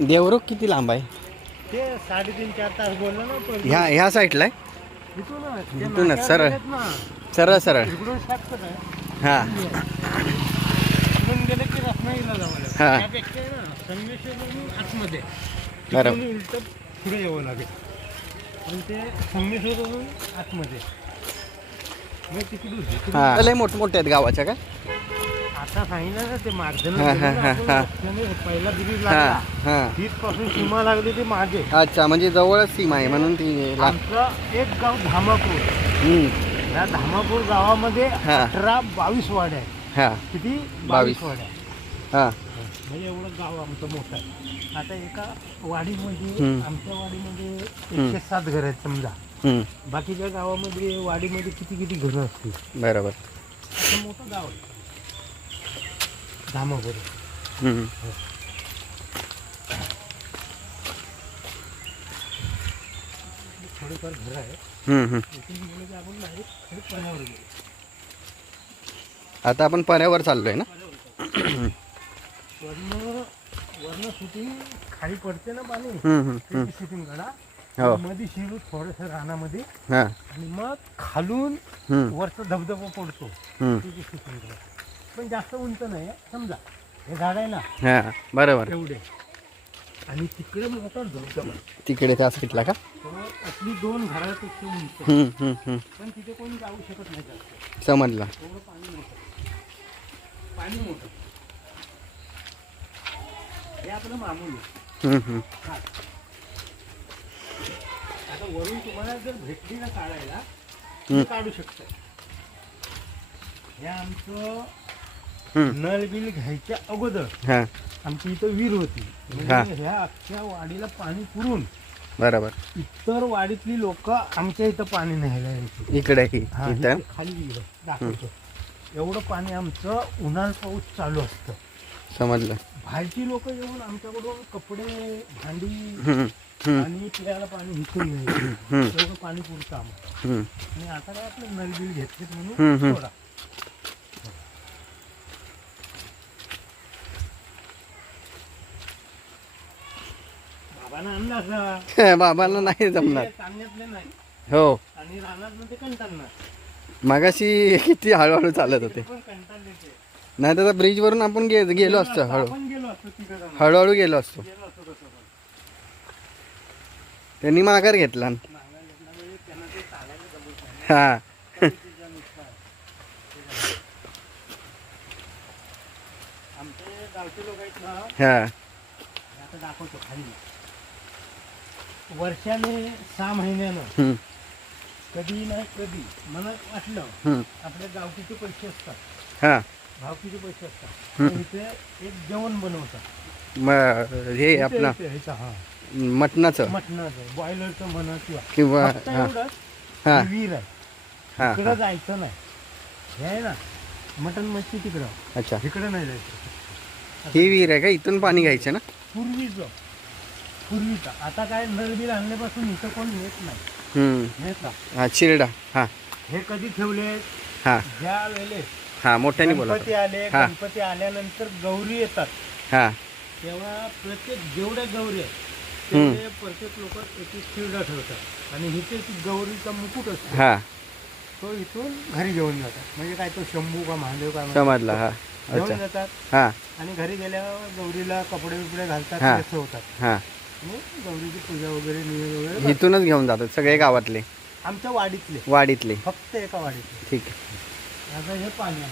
देवरुख किती लांब आहे? ते 3.5-4 तास बोललो ना पण. ह्या साईडला आहे. इथूनच सरळ सरळ सरळ. इकडून शॉर्टकट आहे. हां इकडून गेलं की रत्नागिरीला जावं लागेल. हां. त्यापेक्षा ना संगमेश्वरवरून आतमध्ये बरोबर. तिकडून उलटं पुढे यावं लागेल. पण ते संगमेश्वरवरून आतमध्ये मग तिकडून हां लय मोठमोठे आहेत गावाच्या काय? आता सांगितलं ना ते मार्जन पहिला ब्रिज हां लागला हां. तिथपासून सीमा लागली ती मागे. अच्छा म्हणजे जवळच सीमा आहे म्हणून ती आमचं एक गाव धामापूर. या धामापूर गावामध्ये हां. 18-22 वाड्या आहेत. हां किती? 22 वाड्या. हां म्हणजे एवढं गाव आमचं मोठं आहे. आता एका वाडीमध्ये हम्म. आमच्या वाडीमध्ये 107 घरं आहेत समजा. बाकीच्या गावामध्ये वाडीमध्ये किती घरं असतील. बरोबर. असं मोठं गाव आहे धामापूर. थोडीफार घरं आहे. इथून गेलं की आपण डायरेक्ट पण्यावर गेलो. आता आपण पर्यावर चाललोय ना. वरनं शूटिंग खाली पडते ना पाणी. शूटिंग काढा हो. मध्ये शिरू थोडस रानामध्ये हां आणि मग खालून वरचा धबधबा पडतो. तिथे शूटिंग करा. पण जास्त उंच नाही समजा हे झाड आहे ना हां बरोबर. एवढे आणि तिकडे मोठा धबधबा. तिकडे त्या साईडला का? आपली 2 घरापेक्षा उंच. पण तिथे कोणी जाऊ शकत नाही जास्त. समजला. एवढं पाणी मोठं हे आपलं मामूल. आता वरून तुम्हाला जर भेटली ना काढायला तुम्ही काढू शकता. हे आमचं नळ बिल घ्यायच्या अगोदर आमची इथं विहीर होती. म्हणजे ह्या अख्ख्या वाडीला पाणी पुरून बरोबर. इतर वाडीतली लोक आमच्या इथं पाणी न्यायला यायची. इकडे खाली विहीर दाखवतो. एवढं पाणी आमचं उन्हाळा पाऊस चालू असतं. समजलं. बाहेरची लोक येऊन आमच्याकडून कपडे भांडी आणि पिण्याला पाणी विकून घ्यायचं. एवढं पाणी पुरतं आम्हाला. आणि आता काय आपलं नळ बिल घेतले म्हणून सोडा. बाबांना आणला असा. बाबांना नाही जमणार. सांगण्यातले नाही. हो आणि रानात मध्ये कंटाळणार. मगाशी किती हळूहळू चालत होते. पण कंटाळ देते. नाही तर ब्रिज वरून आपण गेलो असतो. हळूहळू गेलो असतो. त्यांनी माघार घेतला. हा आमचे गावचे लोक आहेत ना. हा आता दाखवतो खाली. वर्षाने 6 महिन्यानं कधी ना कधी मला वाटलं आपल्या गावकीचे पैसे असतात. हा भावकीचे पैसे असतात. इथे एक जेवण बनवतात. हे आपला मटणाचं बॉयलरचं म्हणा किंवा विहीर आहे. तिकडं जायचं नाही. हे आहे ना मटण मच्छी तिकडं. अच्छा तिकडं नाही जायचं. ही विहीर आहे का? इथून पाणी घ्यायचं ना पूर्वीचा. आता काय नळ बिल आणल्यापासून इथं कोण येत नाही. हा चिरडा. हा हे कधी ठेवले? हा ज्या वेळेस मोठ्याने बोला. गणपती आले. गणपती आल्यानंतर गौरी येतात. हा तेव्हा प्रत्येक जेवढ्या गौरी आहेत तेवढे प्रत्येक लोक एक चिरडा ठेवतात. आणि इथे गौरीचा मुकुट असतो. हा तो इथून घरी घेऊन जातात. म्हणजे काय तो शंभू का महादेव का समजला. हा घेऊन जातात. हा आणि घरी गेल्यावर गौरीला कपडे बिपडे घालतात. ठेवतात. हा आणि गौरीची पूजा वगैरे निवेद वगैरे इथूनच घेऊन जातात सगळे गावातले. आमच्या वाडीतले फक्त एका वाडीतले. ठीक आहे. आता हे पाणी आहे.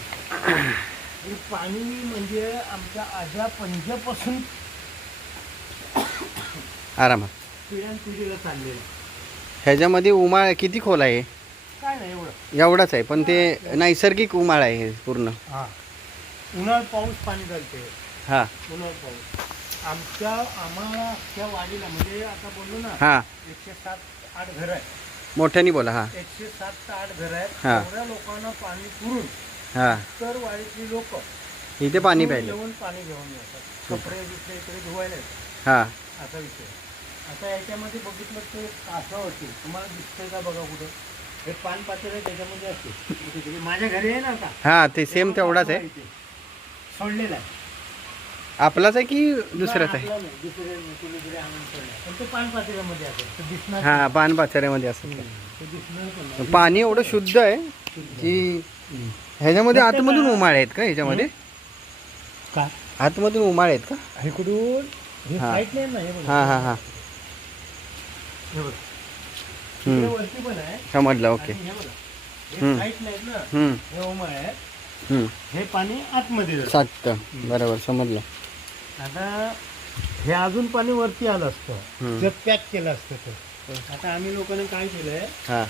हे पाणी म्हणजे आमच्या आज्या पंजापासून आरामात पिढ्यानपिढीला चाललेलं. ह्याच्यामध्ये उमाळ किती खोल आहे? काय नाही एवढं. एवढाच आहे पण ते नैसर्गिक उमाळ आहे पूर्ण. उन्हाळ पाऊस पाणी चालते. हा उन्हाळ पाऊस आम्हाला त्या वाडीला म्हणजे आता बोललो ना. 107-8 घर आहे. मोठ्याने बोला. हा 107-8 घर आहेत. हा. एवढ्या लोकांना पाणी पुरून तर वाडीतली लोक इथे पाणी प्यायले. पाणी घेऊन जातात. कपडे दुसरे इकडे धुवायला. असा विषय. आता याच्यामध्ये बघितलं ते कासव होते. तुम्हाला दिसतंय का बघा कुठं? हे पान पातेलं त्याच्यामध्ये असते कुठेतरी. माझ्या घरी आहे ना आता हा ते सेम तेवढाच आहे. सोडलेला आहे. आपलाच आहे की दुसराच आहे? आपला नाही, दुसरे कुणीतरी आणून सोडलाय. पण ते पान पातेल्यामध्ये असेल तर दिसणार हा पानपाचऱ्यामध्ये असं नाही. ते दिसणार पण नाही. पाणी एवढं शुद्ध आहे की ह्याच्यामध्ये आतमधून उमाळे आहेत का ह्याच्यामध्ये? का आतमधून उमाळे आहेत का? हे कुठून हे हा. साईड नाही ना हे बघा. हा हा हा हे बघा. इकडे वरती पण आहे. समजलं. ओके. आणि हे बघा. हे साईड नाहीत ना. हम्म हे उमाळ आहे. हम्म हे पाणी आतमध्ये जातं. साठतं. बरोबर समजलं. आता हे अजून पाणी वरती आलं असतं हम्म. जर पॅक केलं असतं तर. आता आम्ही लोकांनी काय केलंय हा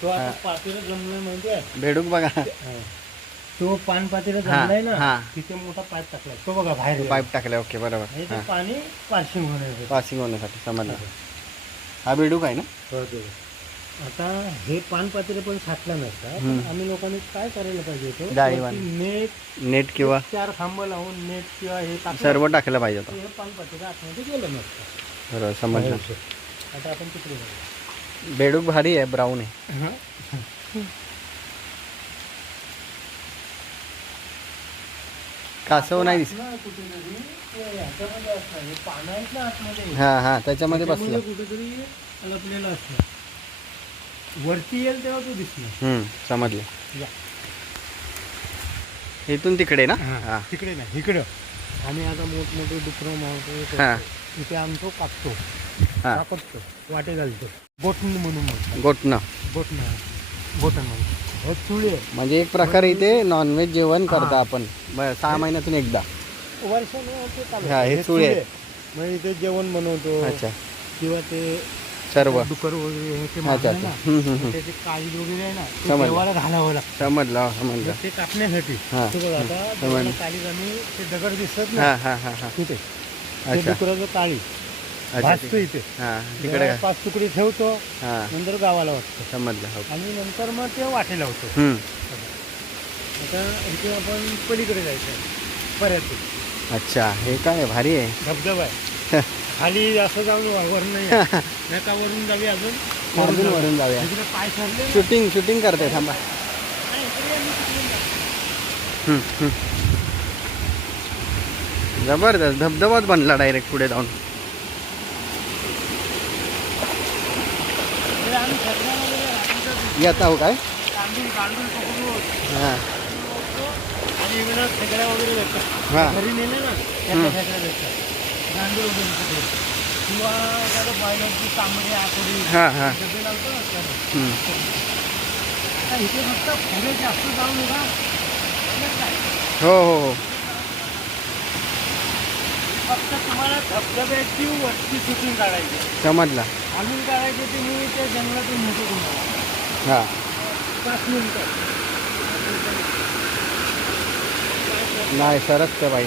तो आता पातेलं जमलं माहिती आहे. बेडूक बघा. तो पान पातेलं हा, जमलाय ना हा. तिथे मोठा पाईप टाकलाय तो बघा बाहेर गेला. पाईप टाकलाय. ओके बरोबर. आणि ते हा पाणी पार्शिंग होणार पासिंग होण्यासाठी समजलं. हा बेडूक आहे ना? आता हे पान पातेलं पण साठलं नसतं. पण आम्ही लोकांनी काय करायला पाहिजे होतं जाळीवान. वरती नेट नेट किंवा 4 खांब लावून नेट किंवा हे टाकलं सर्व टाकलं पाहिजे तर होतं. हे पान पातेलं आतमध्ये गेलं नसतं. बरोबर समजलं. आता आपण तिकडे जाऊया. बेडूक भारी आहे. ब्राऊन आहे. कासव नाही दिसत. ना कुठेतरी ते ह्याच्यामध्ये असणार हे पानं आहेत ना आतमध्ये हा हा त्याच्यामध्ये बसलं. कुठेतरी लपलेलं असणार. वरती येईल तेव्हा तो दिसणार. समजलं. या. इथून तिकडे ना? हा तिकडे नाही इकडं आम्ही आता मोठमोठे डुकरं मारतो हा इथे आणतो कापतो हा कापतो वाटे घालतो बोटण म्हणून म्हणतो. गोटणं. बोटण म्हणतो. हे चुळे म्हणजे एक प्रकारे इथे नॉनव्हेज जेवण करता आपण 6 महिन्यातून एकदा. वर्षाने ते चालू हा, हे चुळे आहेत. मग इथे जेवण बनवतो अच्छा किंवा ते सर्व. डुकर वगैरे हे ते अच्छा मारलं अच्छा. ना त्याची काळी वगैरे आहे ना ते समजलं. देवाला घालावं लागतं. समजलं समजलं. ते कापण्यासाठी हा. ते बघा आता देवाला काळी आम्ही ते दगड दिसत हा ना हा हा हा तिथे ते अच्छा डुकराचं काळी अच्छा भाजतो इथे हा तिकडे काय? 5 तुकडे ठेवतो हा नंतर गावाला वाटतो समजलं. हो. आणि नंतर मग ते वाटे लावतो. आता इथे आपण पलीकडे जायचं आहे परत अच्छा हे काय भारी आहे. धबधबा आहे खाली असं जाऊन वरून नाही आहे. नाही का वरून जावी अजून अजून वरून जाऊया. तिकडे पाय सरले ना. शूटिंग करते थांबा. नाही, इकडे आम्ही तिकडून जातो. जबरदस्त धबधबाच बनला डायरेक्ट पुढे जाऊन. इकडे आम्ही सगळ्यामध्ये रात्रीचं येता हो काय? तांदूळ पकडून हा आणि इकडे खेकड्या वगैरे भेटतात. हा घरी नेले ना त्या खेकड्या भेटतात. गांडूळ वगैरे पकडून. किंवा एखादं बायलरची तांबडी आकोडी हा हा डबे लावतो ना त्याला. आता इथे फक्त पुढे जास्त जाऊ नका. हो हो हो फक्त तुम्हाला धबधब्याची वरती शूटिंग काढायची. समजला. आम्ही काढायचे ते मी त्या जंगलातून नेतो तुम्हाला हा 5 मिनिटं. नाही सरकतं बाई.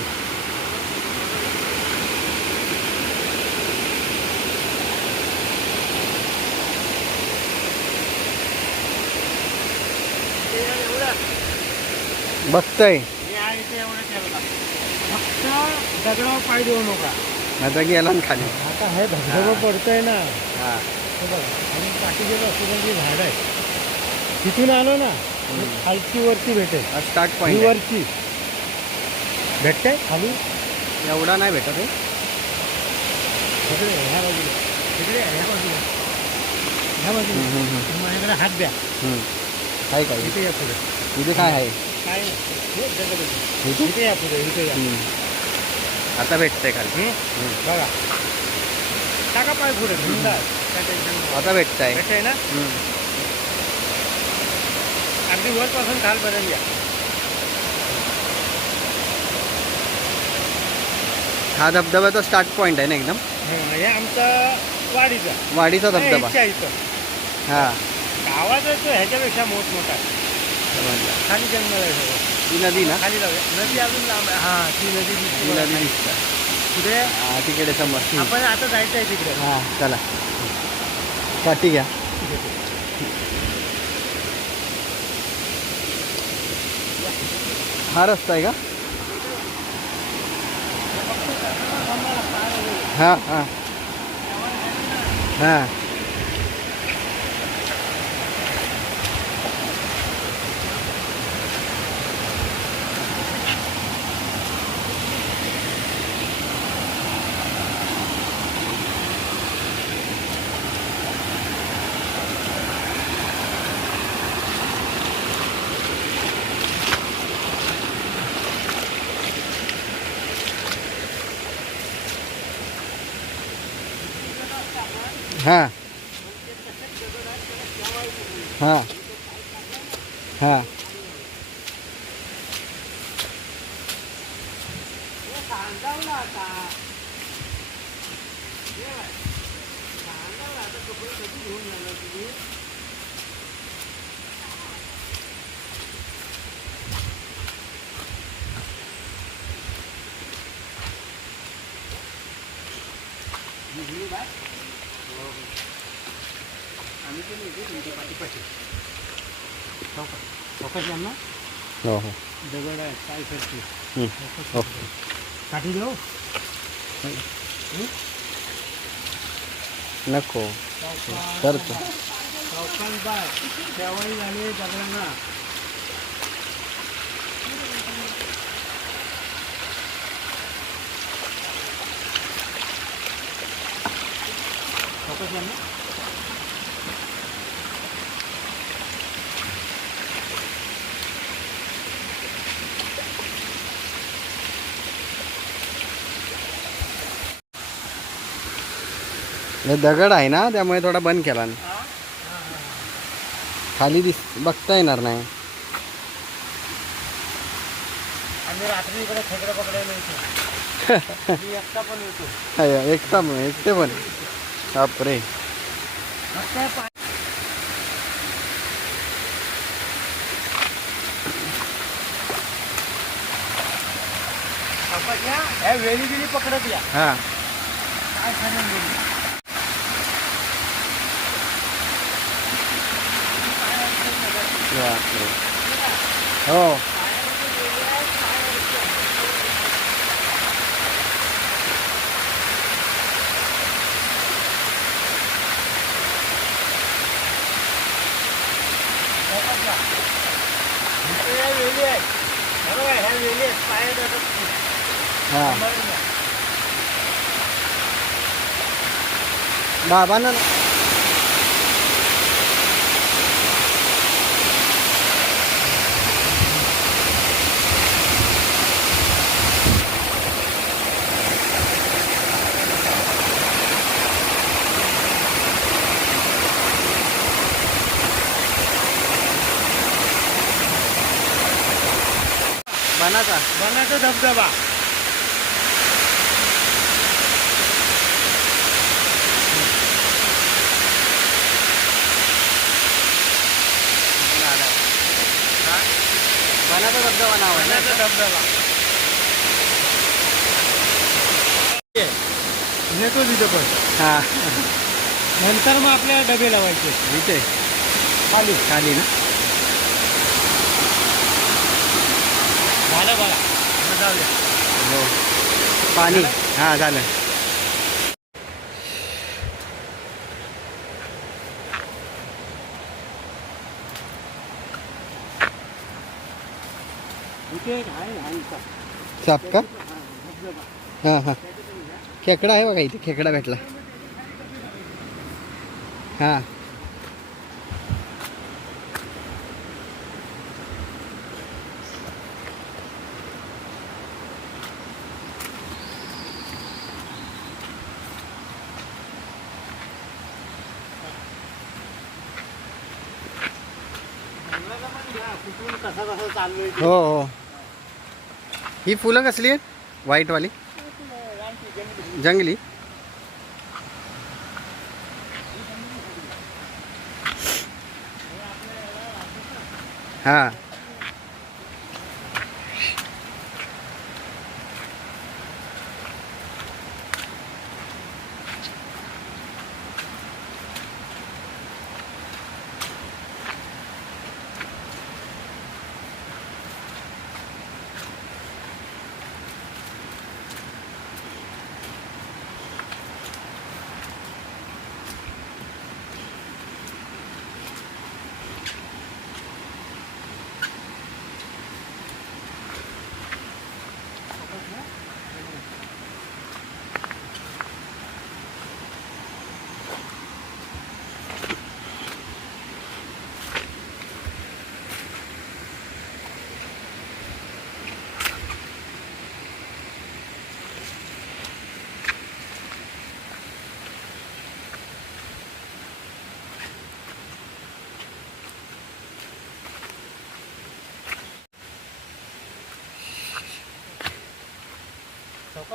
बघतय या इथे एवढं ठेवला. फक्त दगडावर पाय देऊ नका. आता गेला ना खाली. आता हे धबधबा पडतोय ना हा हे बघा आणि पाठीचे ऑक्सिजनची झाड आहे तिथून आलो ना खालची वरती भेटेल. स्टार्ट ही पॉईंट वरची भेटते खाली एवढा नाही भेटत आहे. तिकडे ह्या बाजूला तिकडे ह्या बाजूला ह्या बाजूला माझ्याकडे हात द्या. काय काय इथे या पुढे इथे काय आहे? काय हे दगड आहे. इथे? इथे या पुढे इथे या. आता भेटतंय खाली. बघा टाका पाय पुढे बिंदास. काय टेन्शन नाही. आता भेटतंय. भेटतंय ना अगदी वरपासून खालपर्यंत या. हा धबधब्याचा स्टार्ट पॉईंट आहे ना एकदम. हे आमचा वाडीचा वाडीचा धबधबा. इथच्या इथं हा गावाचा तो ह्याच्यापेक्षा मोठमोठा आहे. समजलं. खाली जंगल आहे सगळं. ही नदी ना? खाली जाऊया. नदी अजून लांब आहे. हा ती नदी दिसते ही बघा. नदी दिसतं. पुढे हा तिकडे समोर. आपण आता जायचं आहे तिकडे. हा चला पाठी घ्या. हा रस्ता आहे का? हा हा हा हां हां हां आम्ही पण येतो तुमच्या पाठीपाठी चौकशी ना हो हो दगड आहे काय करते हो काठी देऊ नको करतो चौकान बाय तेव्हाही झाले दगडांना चौकशी ना हे दगड आहे ना त्यामुळे थोडा बंद केला ना. खाली बघता येणार नाही. आम्ही रात्री इकडे खेकडे पकडायला येतो मी एकटा पण येतो एकटा पण एकटे पण बापरे ह्या वेळी गेली पकडत या हां काय सांगेल वेळी बापरे हो वेळी आहे बरोबर ह्या वेळी आहेत पाया हां बाबांना बनाचा धबधबा बनाचा धबधबा नाव आहे बनाचा धबधबा नेतो तिथं पण हां नंतर मग आपल्याला डबे लावायचे इथे खाली खाली ना झालं बघा मग जाऊया हो पाणी हां झालं इथे एक आहे लहानसा साप का धबधबा हां हां खेकडा आहे बघा इथे खेकडा भेटला हां कुठून कसा कसा चालू आहे हो हो ही फुलं कसली आहेत व्हाईटवाली जंगली हां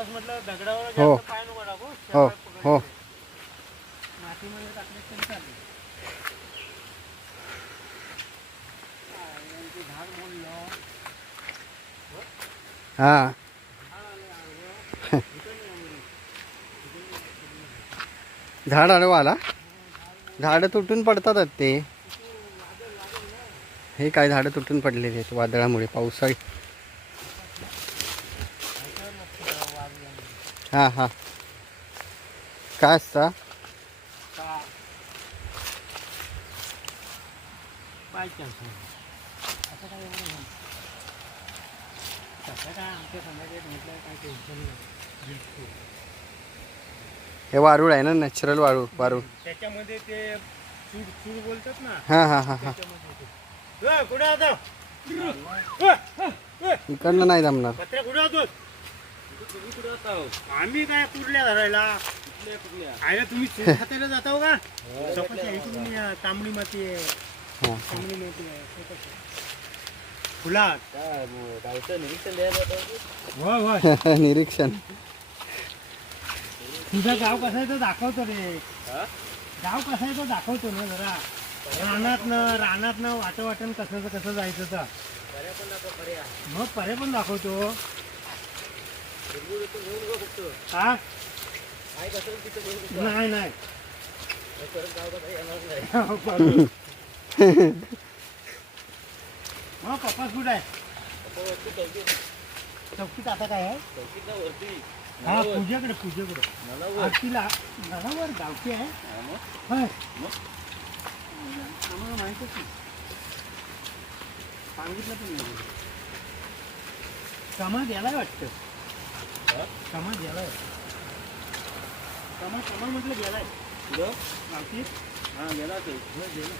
बस म्हटलं दगडावर हो. जास्त पाय नको टाकू. हो शेवाळ हो पकडते. मातीमध्ये टाकले तरी चालेल. यांचे झाड मोडलं. हां झाड आडवा आला. झाडं तुटून पडतातच ते. हे काय झाडं तुटून पडलेली आहेत वादळामुळे पावसाळी. हां हां काय असता पाय चान्स असं काय एवढं नाही. कसं काय आमच्या समाजात म्हटलं काय टेन्शन नाही. बिलकुल. हे वारूळ आहे ना नॅचरल वारूळ. त्याच्यामध्ये ते चूड चूड बोलतात ना. हां हां हां हां त्याच्यामध्ये ते. कुठे होतो इकडनं नाही जमणार. पत्र्या कुठे होतो. आम्ही काय कुठल्या धरायला आयला तुम्ही चूड हातायला जाताव का. स्वतःच्या इकडून या. तांबडी माती आहे. हां तांबडी माती आहे. फुलात होय होय. निरीक्षण. तुझा गाव कसा आहे तो दाखवतो रे. गाव कसा आहे तो दाखवतो ना जरा. रानात ना वाटण कसं जायचं तर मग पर्या पण दाखवतो. हा नाही नाही मग पप्पा कुठं आहे. चौकीत आता काय आहे. हा पूजेकडे आरतीला नळावर गावठी आहे. होय आम्हाला माहितच नाही. सांगितलं पण नाही. समाज यालाय वाटतं. समाज यालाय. समाज म्हटलं गेलाय गावठी. हा गेला ते गेला.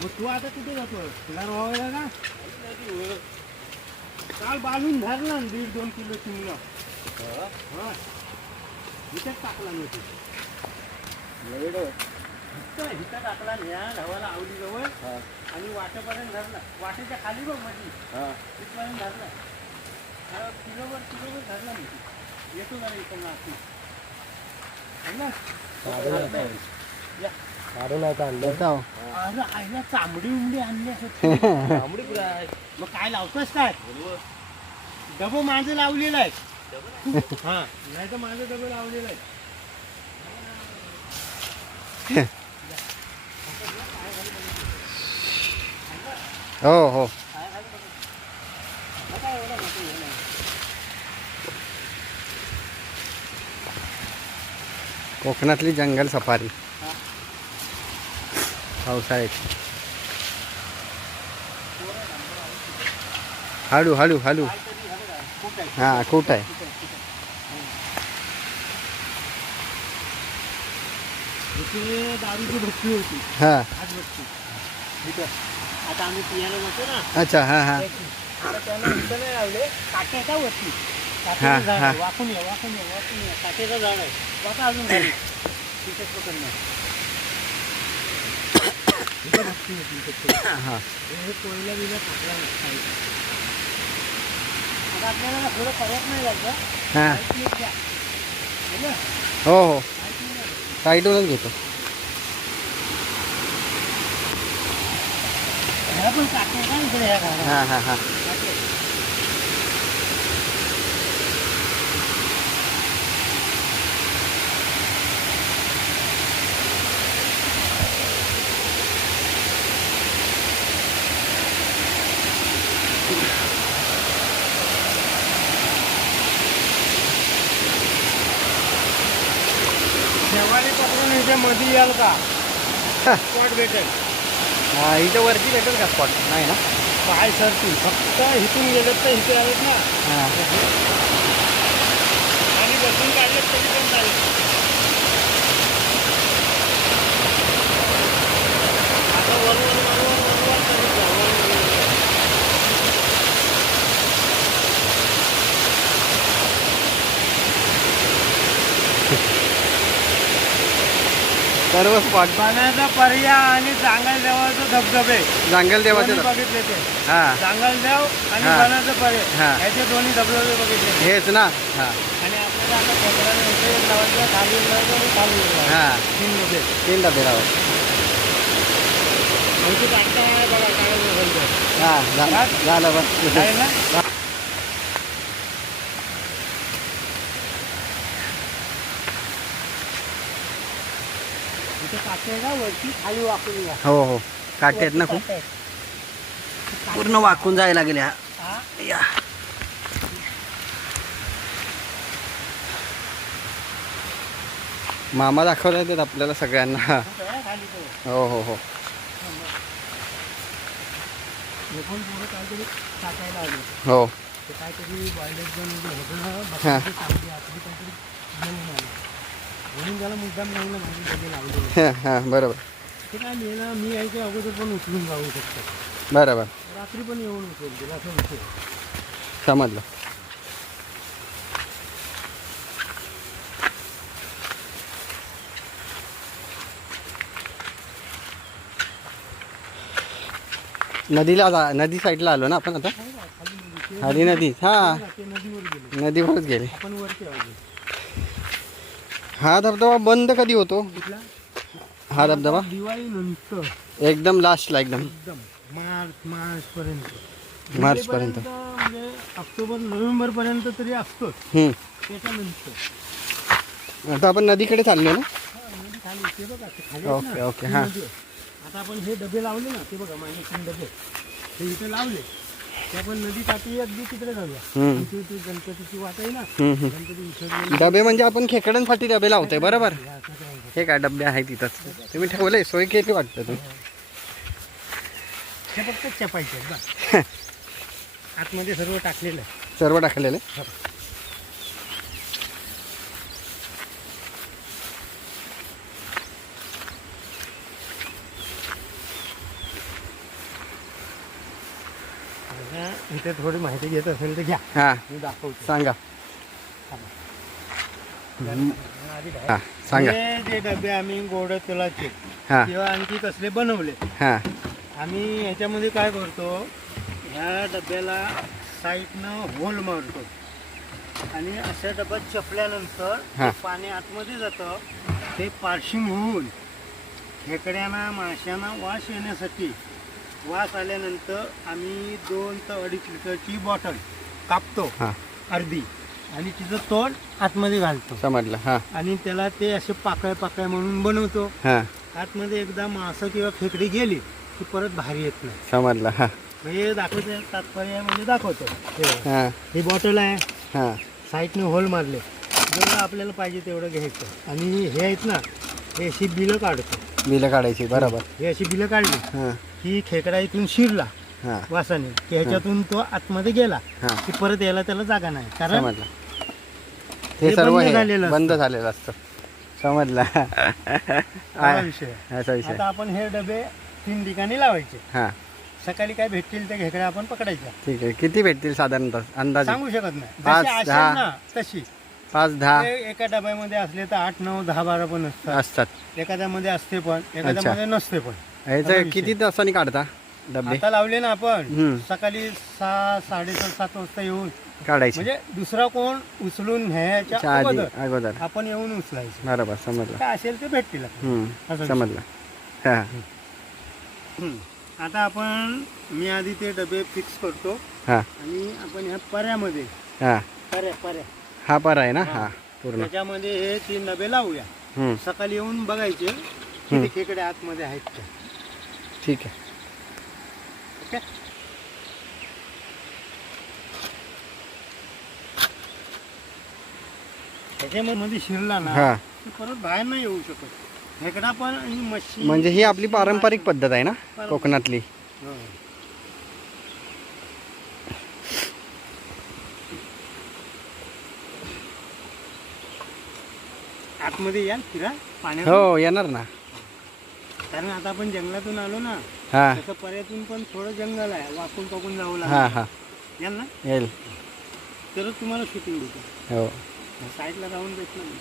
मग तू आता कुठे जातो. तुला रोवायला का काल बाजून धरला 1.5-2 किलो चिमला. हा इथेच टाकला नव्हती. इथं टाकला ह्या धावाला आवडी जवळ आणि वाटेपर्यंत धरला. वाटेच्या खाली बघ माझी तिथपर्यंत धरला. किलोवर धरला नाही. येतो जरा इथं नाती अरे आईला चांबडी उमडी आणली असं. मग काय लावतोस काय. डबो माझं लावलेलं आहे. हा नाही तर माझं डबो लावलेलं आहे. हो हो कोकणातली जंगल सफारी पावसाळ्यात. हळू हळू हळू. हां खूप आहे. दारूची भट्टी होती. हां आज भट्टी इथं. आता आम्ही पियाला जातो ना. अच्छा हां हां आता त्याला इथं नाही लावले. काट्याच्या वरती हां, झाड हां. आहे. वाकून या काट्याचं झाड आहे. वाका अजून घरी तिथेच पकडणार. भट्टी होती. हां हे कोयला बिला टाकला नाही. आता आपल्याला थोडं पर्यात नाही जायचं. हां द्या. हो हो साईडवरच घेतो. ह्या पण काटे का इकडे ह्या घरात. हां हां हां शेवाळी पकडून इथे मध्ये याल का. स्पॉट भेटेल. हां इथं वरती भेटेल का स्पॉट नाही ना. पाय सरतील फक्त इथून गेलं तर इथे आलेत ना. हां आणि बसून काढलेत तरी पण चालेल. आता वरवर करत जा. सर्व स्पॉट पाण्याचा पर्याय आणि जांगल देवाचं धबधबे जांगल देवाचे दोन्ही बघितले ते. हा जांगल देव आणि हा. पाण्याचं पर्याय हा. याचे दोन्ही धबधबे बघितले. हेच ना हा आणि आपल्याला आता खेकड्याला इथे एक लावायचं, खाली एक लावायचं आणि खाली एक लावायचं. हा 3 डबे. 3 डबे लावा आमची टाकता आहे बघा काय बोलतो. हा झालं बस आहे ना? इथे काटे आहे का वरती खाली वाकून घ्या. हो हो काटे आहेत ना खूप काटे आहेत. पूर्ण वाकून जायला गेले हा हा. या मामा दाखवता येतात आपल्याला सगळ्यांना खूप आहे खाली तो. हो हो हो हे पण थोडं काहीतरी टाकायला आले. हो ते काहीतरी वायलेट जण होतं ना, हा. बकरीची चांगली आतली काहीतरी घेऊन आलं. म्हणून त्याला मुद्दाम लावलं माझी डबे लावले. हां हां बरोबर ते काय नेलं मी यायच्या अगोदर पण उचलून जाऊ शकतो. बरोबर रात्री पण येऊन उचल दिला असं विषय. समजलं नदी साईडला आलो ना आपण आता खाली नदी हा ते नदीवर गेलो. नदीवरच गेले आपण वरती आलो. हा धबधबा बंद कधी होतो कुठला? हा धबधबा दिवाळी नंतर एकदम लास्टला एकदम एकदम मार्च पर्यंत. मार्चपर्यंत. म्हणजे ऑक्टोबर नोव्हेंबर पर्यंत तरी असतोच. हम्म. त्याच्यानंतर आता आपण नदीकडे चाललो ना नदी खाली ते बघा ते खाली आहेत ओके ना, ओके ती हां नदी आहे. आता आपण हे डबे लावले ना ते बघा माझे 3 डबे ते इथे लावले. ते आपण नदी काठी अगदी तिकडे जाऊया. हम्म. आमची ती गणपतीची वाट आहे ना, हम्म. गणपती विसर्जन डबे म्हणजे आपण खेकड्यांसाठी डबे लावतोय बरोबर या असं काय. हे काय डबे आहेत तिथंच तुम्ही ठेवले सोय केली वाटतं तुम्ही हे फक्त चपायचे आहेत बा. आतमध्ये सर्व टाकलेलं आहे. सर्व टाकलेले आता इथे थोडी माहिती घेत असेल तर घ्या, हां मी दाखवतो. सांगा आधी काय? हां सांगा हे जे डबे आम्ही गोड तेलाचे हां किंवा आणखी कसले बनवले, हां आम्ही याच्यामध्ये काय करतो, ह्या डब्याला साईडनं होल मारतो आणि अशा डब्यात चपल्यानंतर हा. ते पाणी आतमध्ये जातं. ते पार्शिंग होऊन खेकड्यांना माशांना वास येण्यासाठी, वास आल्यानंतर आम्ही 2 ते 2.5 लिटरची बॉटल कापतो हां अर्धी आणि तिचं तोंड आतमध्ये घालतो समजलं हां आणि त्याला ते असे पाकळ्या म्हणून बनवतो. हां आतमध्ये एकदा मासं किंवा खेकडी गेली की परत बाहेर येत नाही. समजलं हां हे दाखवतो, तात्पर्य म्हणजे दाखवतो. हां ही बॉटल आहे, हां साईडने होल मारले, जेवढं आपल्याला पाहिजे तेवढं घ्यायचं आणि हे आहेत ना, हे अशी बिलं काढतो. बिलं काढायची बरोबर हे अशी बिलं काढली हां की खेकडा इथून शिरला हां वासाने की ह्याच्यातून तो आतमध्ये गेला हां की परत यायला त्याला जागा नाही, कारण समजलं हे हे सर्व बंद हे झालेलं असतं. बंद झालेलं असतं समजलं हा विषय आहे. असा विषय आता आपण हे डबे 3 ठिकाणी लावायचे. हां सकाळी काय भेटतील त्या खेकड्या आपण पकडायच्या. ठीक आहे किती भेटतील साधारणतः अंदाजे सांगू शकत नाही, 5, जशी असेल 10. ना तशी. 5-10 ते एका डब्यामध्ये असले तर 8, 9, 10, 12 पण असतात. असतात एखाद्यामध्ये असते पण, एखाद्यामध्ये नसते पण. ह्याचं किती तासांनी काढता डबे आता लावले ना आपण हम्म. सकाळी 6, 6:30, 7 वाजता येऊन, काढायचे म्हणजे दुसरा कोण उचलून न्यायच्या च्या आधी अगोदर अगोदर आपण येऊन उचलायचं. बरोबर समजलं काय असेल ते भेटतील आपल्याला. असं समजलं हां आता आपण, मी आधी ते डबे फिक्स करतो हां आणि आपण ह्या पर्यामध्ये हां पर्या हा पर आहे ना हां. हां पूर्ण त्याच्यामध्ये हे 3 डबे लावूया. हम्म, सकाळी येऊन बघायचे किती खेकडे आतमध्ये आहेत ते. ठीक आहे ओके. त्याच्यामध्ये शिरला ना हां की परत बाहेर नाही येऊ शकत. खेकडा पण आणि मच्छी. म्हणजे ही आपली पारंपरिक पद्धत आहे ना कोकणातली हो. आतमध्ये याल फिरा पाण्यात, हो येणार ना कारण आता आपण जंगलातून आलो ना, हां तसं पर्यातून पण थोडं जंगल आहे, वाकून टाकून जावं हां लागेल. हां याल ना, येईल तरच तुम्हाला शूटिंग देतो. हो साईडला राहून भेटणार नाही.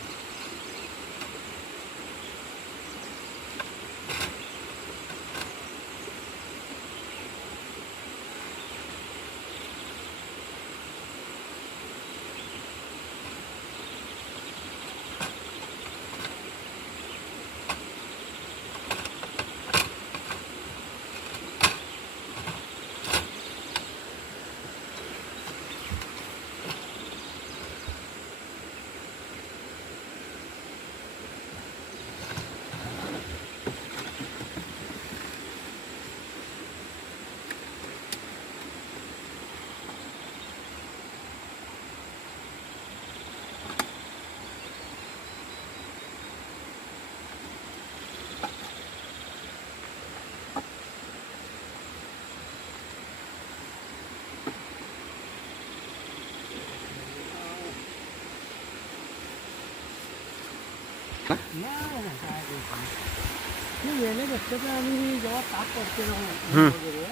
ती वेळे बसते तर आम्ही जेव्हा ताक करते ना हम्म. वगैरे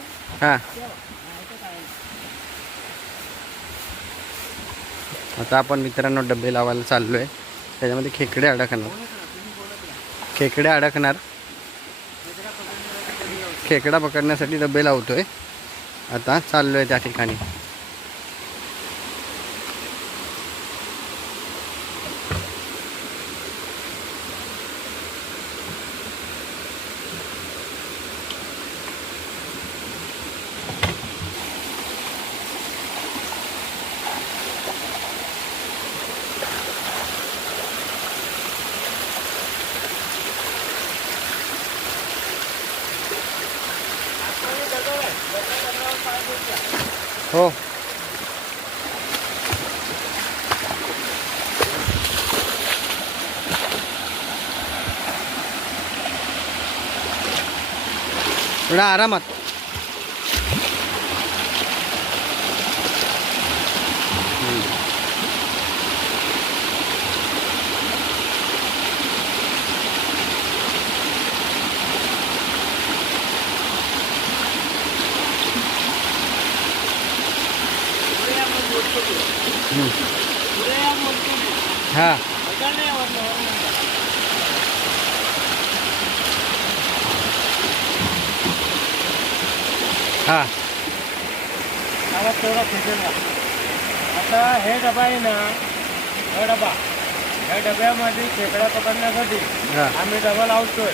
हां तेव्हा नाही तर काय नाही. आता आपण मित्रांनो डबे लावायला चाललो आहे. त्याच्यामध्ये खेकडे अडकणार. खेकडे अडकणार. खेकडा पकडण्यासाठी डबे लावतोय. आता चाललो आहे त्या ठिकाणी. हो थोडा आरामात. हां हां आवाज तेवढा खेचेल. आता हे डबा आहे ना, हा डबा, ह्या डब्यामध्ये खेकडा पकडण्यासाठी हां आम्ही डबा लावतोय.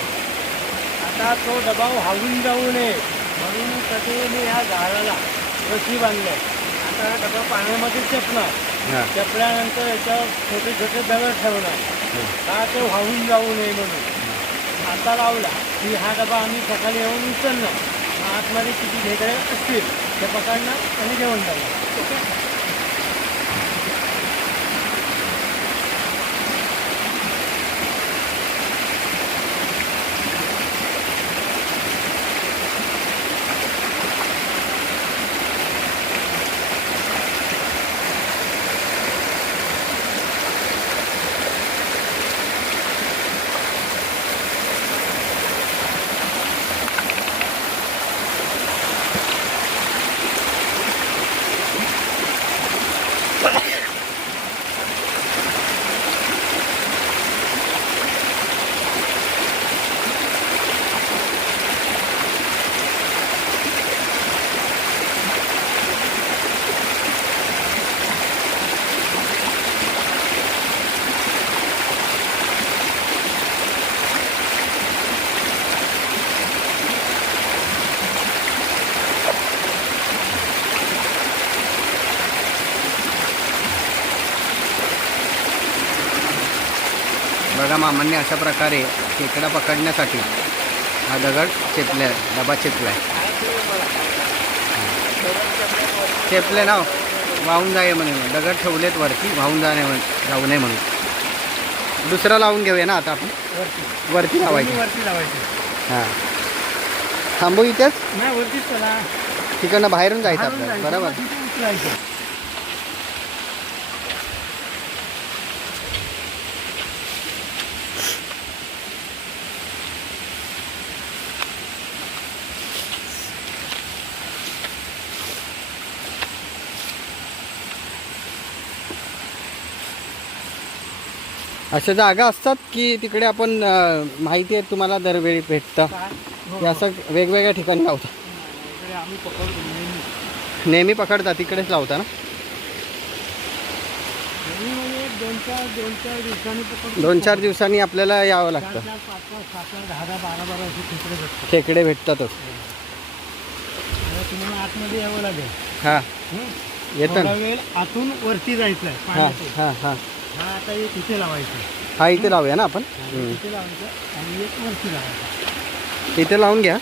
आता तो डबा वाहून जाऊ नये म्हणून कधी मी ह्या झाडाला रशी बांधले. आता हा डबा पाण्यामध्ये चपणार. हां चपल्यानंतर याच्यावर छोटे छोटे दगड ठेवणार का ते वाहून जाऊ नये म्हणून. आता लावला की हा डबा आम्ही सकाळी येऊन उचलणार. आतमध्ये किती खेकडे असतील ते पकडणार आणि घेऊन जाणार. ओके. बघा मामांनी अशा प्रकारे खेकडा पकडण्यासाठी हा दगड चेपला, डबा चेपलाय. चेपले ना वाहून जाये म्हणून दगड ठेवलेत वरती, वाहून जाऊ नये म्हणून. दुसरा लावून घेऊया ना आता आपण. वरती लावायचं. वरती लावायची. हां थांबू इथेच. नाही वरतीच चला. तिकडनं बाहेरून जायचं आपल्याला. बरोबर. उचलायचं. अशा जागा असतात की तिकडे आपण माहिती आहे तुम्हाला दरवेळी भेटतं. हे असं वेगवेगळ्या ठिकाणी लावतात. इकडे आम्ही पकडतो नेहमी. नेहमी पकडतात तिकडेच लावता ना. नेहमी म्हणजे 2-4 दिवसांनी पकडतो. 2-4 दिवसांनी आपल्याला यावं लागतं. 4-4, 5-5, 7-8, 10-10, 12-12 असे खेकडे भेटतात. खेकडे भेटतातच. आता तुम्हाला आतमध्ये यावं लागेल. हां येतं थोडा ना. वेळ आतून वरती जायचं आहे हां पाण्यातून. हां हां हा आता एक इथे लावायचं. हा इथे लावूया ना आपण. इथे लावायचं आणि एक वरती लावायचं. इथे लावून घ्या.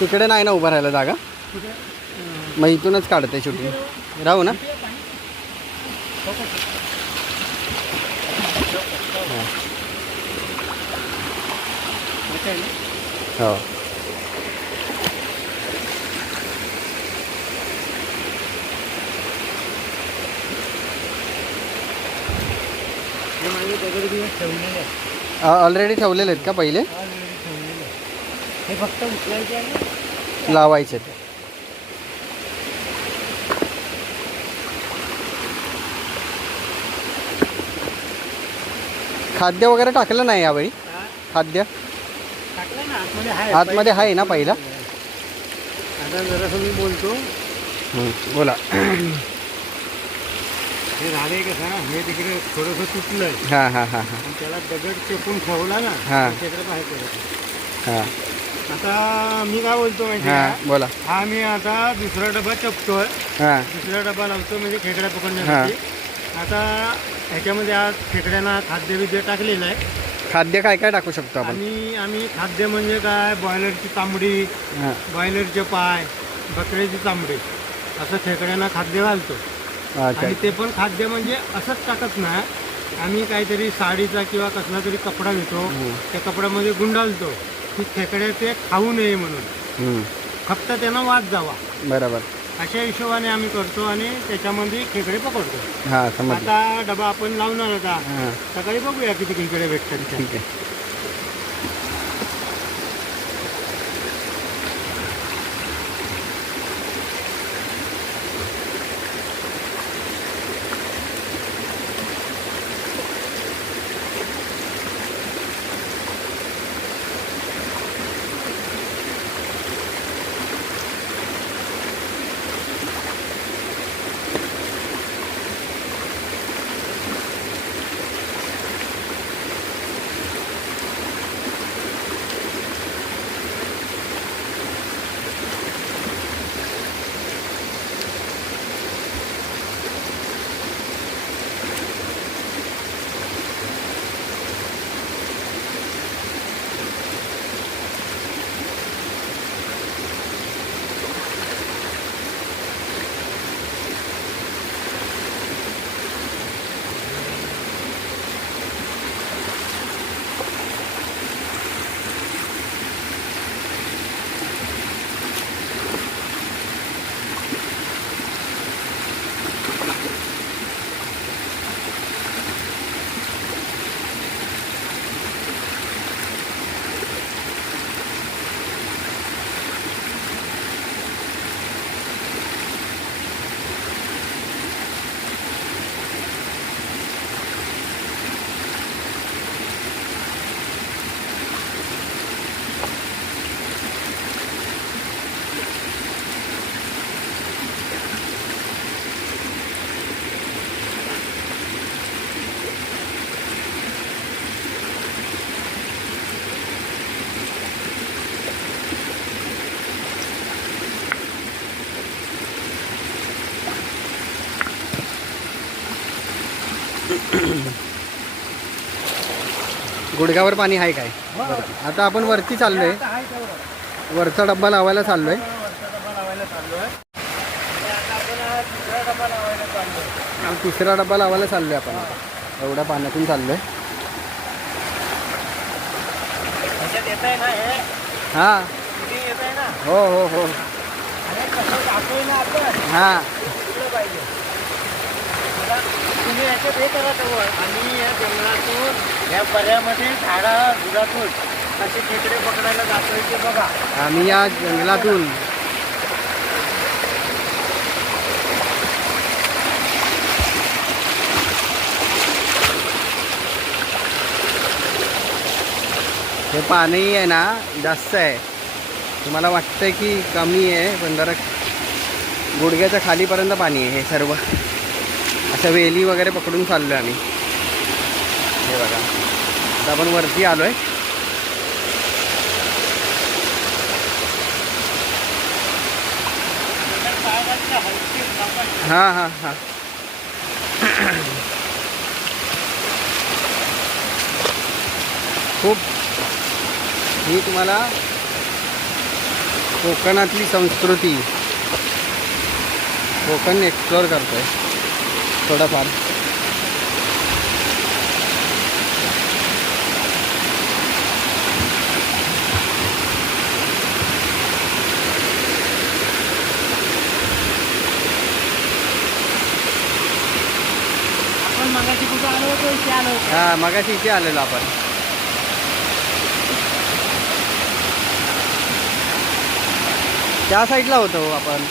तिकडे नाही ना उभं राहायला जागा. तिथे मग इथूनच काढते शूटिंग. राहू ना. हो हे माझे हे दगड दिवस ठेवलेले आहेत. ऑलरेडी ठेवलेले आहेत का पहिले? ऑलरेडी ठेवलेले आहे. हे फक्त उचलायचे आणि लावायचे ते. खाद्य वगैरे टाकलं नाही यावेळी? खाद्य टाकलं ना आतमध्ये आहे. आतमध्ये आहे ना पहिला? आता जरासं मी बोलतो. बोला. हे झाले कसं ना, हे तिकडे थोडंसं तुटलंय हां हां हां हां आणि त्याला दगड चेपून ठेवला ना, हां. तिकडे बाहेर पडत. हां आता मी काय बोलतो माहिती हां आहे बोला. का? हा मी आता दुसरा डबा चपतोय. हां दुसरा डबा लावतो म्हणजे खेकडा पकडण्यासाठी. आता ह्याच्यामध्ये आज खेकड्यांना खाद्यविद्या टाकलेलं आहे. खाद्य काय काय टाकू शकतो आपण? आणि आम्ही खाद्य म्हणजे काय, बॉयलरची तांबडी, हां बॉयलरचे पाय, बकऱ्याची तांबडी असं खेकड्यांना खाद्य घालतो. अच्छा. आणि ते पण खाद्य म्हणजे असंच टाकत नाही, आम्ही काहीतरी साडीचा किंवा कसला तरी कपडा घेतो, त्या कपड्यामध्ये गुंडाळतो की खेकड्या ते खाऊ नये म्हणून, फक्त त्यांना वाद जावा, बरोबर. अशा हिशोबाने आम्ही करतो आणि त्याच्यामध्ये खेकडे पकडतो. हां समजलं. आता डबा आपण लावणार होता, हां सकाळी बघूया किती खेकडे भेटतात ते. ठीक आहे. गुडघ्यावर पाणी आहे काय? आता आपण वरती चाललोय, आता आहे तेवढं. वरचा डब्बा लावायला चाललोय. वरचा डबा लावायला चाललोय. आणि आता आपण हा दुसरा डबा लावायला चाललोय. आणि तिसरा डब्बा लावायला चाललोय आपण. एवढ्या पाण्यातून चाललोय. ह्याच्यात येत आहे ना हे, हां shooting येत आहे ना, हो हो हो आणि कसं दाखवू ना आपण, हां दिसलं पाहिजे. आता तुम्ही याच्यात हे करा जवळ, आणि या जंगलातून या पर्यामध्ये झाडा दुरातून असे खेकडे पकडायला जातोय ते बघा. आम्ही या जंगलातून हे पाणी आहे ना जास्त आहे. तुम्हाला वाटतंय की कमी आहे, पण जरा गुडघ्याच्या खालीपर्यंत पाणी आहे. हे सर्व असं वेली वगैरे पकडून चाललो आहे आम्ही. हे बघा, आता आपण वरती आलो आहे. हां हां हां खूप ही तुम्हाला कोकणातली संस्कृती, कोकण एक्सप्लोअर करतोय थोडंफार. आपण मगाशी कुठे हा मगाशी इथे आलेलो आपण. त्या साईडला होतो आपण,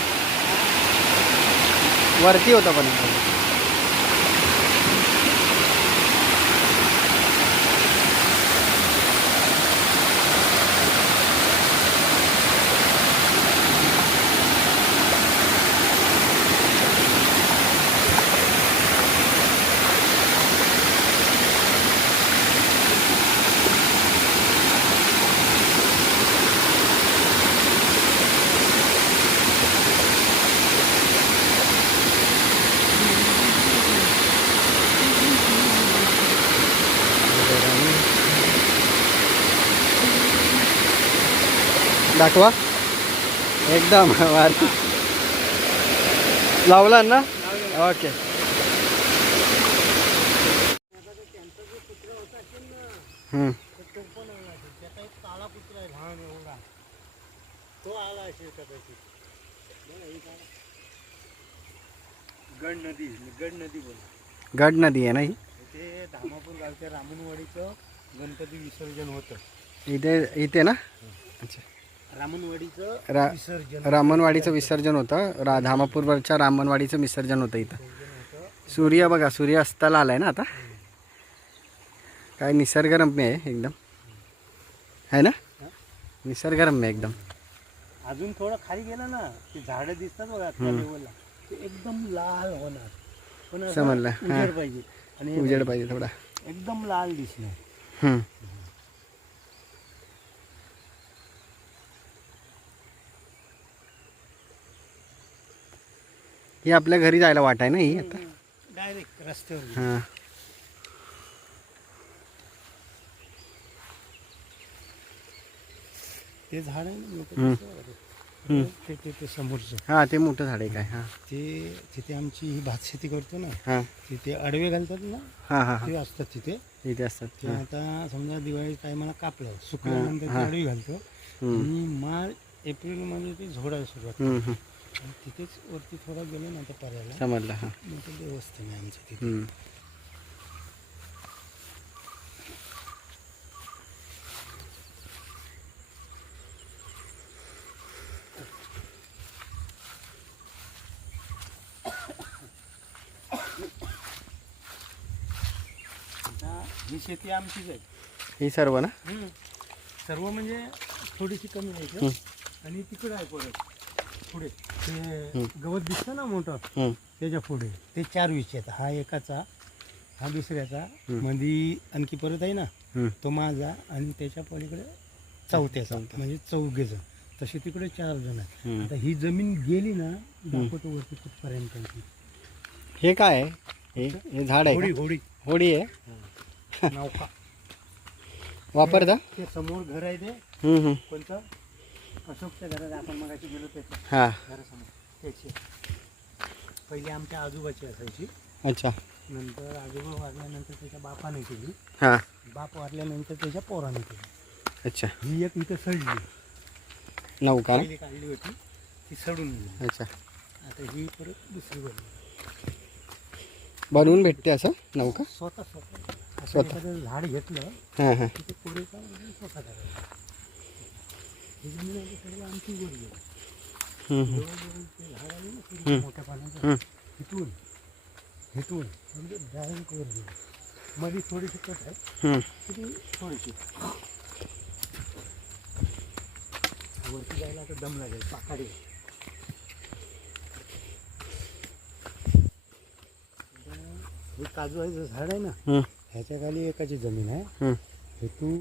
वरती होतो पण. दाखवा एकदम वारी लावला ना. ओके. काळा कुत्रा आहे लहान एवढा, तो आला असेल कदाचित. गड नदी बोल. गड नदी आहे ना ही. ते धामापूर गावच्या रामनवाडीचं गणपती विसर्जन होतं इथे ना. अच्छा. रामनवाडीचं विसर्जन होतं. धामापूरवरच्या रामनवाडीचं विसर्जन होतं इथं. सूर्य बघा, सूर्य अस्ताला आलाय ना आता. काय निसर्गरम्य आहे एकदम, है ना. निसर्गरम्य एकदम. अजून थोडं खाली गेलं ना ते झाडं दिसतात बघा त्या लेवलला, ते एकदम लाल होणार. पण समजलं. उजेड पाहिजे, आणि उजेड पाहिजे थोडा. एकदम लाल दिसणार. ही आपल्या घरी जायला वाट आहे ना ही आता. डायरेक्ट रस्त्यावर. हां. ते झाड आहे ना ते समोरचं. हां ते मोठं झाड आहे काय. हां ते तिथे आमची ही भात शेती करतो ना, हां तिथे अडवे घालतात ना. हां हां ते असतात तिथे. इथे असतात. ते आता समजा दिवाळी टायमाला कापलं, सुकल्यानंतर ते अडवी घालतो आणि मार्च एप्रिलमध्ये ते झोडायला सुरुवात करतो. आणि तिथेच वरती थोडा गेलो ना आता पर्याला, समजलं. हां मोठं देवस्थान आहे आमचं तिथे. ही शेती आमचीच आहे ही सर्व ना. सर्व म्हणजे थोडीशी कमी नाही. आणि तिकडे आहे परत पुढे ते गवत दिसतं ना मोठं, त्याच्या पुढे ते 4 विषय आहेत. हा एकाचा, हा दुसऱ्याचा, मध्ये आणखी परत आहे ना तो माझा, आणि त्याच्या पलीकडे चौथ्याचा, म्हणजे 4 जण. तसे तिकडे 4 जण आहेत. आता ही जमीन गेली ना दाखवतो वरती कुठपर्यंत. हे काय आहे? हे झाड आहे. होडी होडी आहे. नौका वापरता. ते समोर घर आहे ते कोणतं, अशोकच्या घरात आपण मगाशी गेलो त्याचं. हां घरासमोर त्याची पहिली आमच्या आजोबाची असायची. अच्छा. नंतर आजोबा वारल्यानंतर त्याच्या बापाने केली. हां. बाप वारल्यानंतर त्याच्या पोराने केली. अच्छा. ही एक इथं सडली, नौका पहिली काढली होती ती सडून गेली. अच्छा. आता ही परत दुसरी बनली. बनवून भेटते असं नौका. स्वतः एखादं झाड घेतलं हां हां. तिथे कोडे का स्वतः करायचं. ही जमीन आहे सगळं आमची वर गेली. ते झाड आले ना मोठ्या पाण्याचं, हिथून म्हणजे डायरेक्ट वर गेली. मध्ये थोडीशी कट आहे, किती थोडीशी वरती जायला आता दम लागेल. पाकाडी हे काजू आहे झाड आहे ना, ह्याच्या खाली एकाची जमीन आहे. हे तू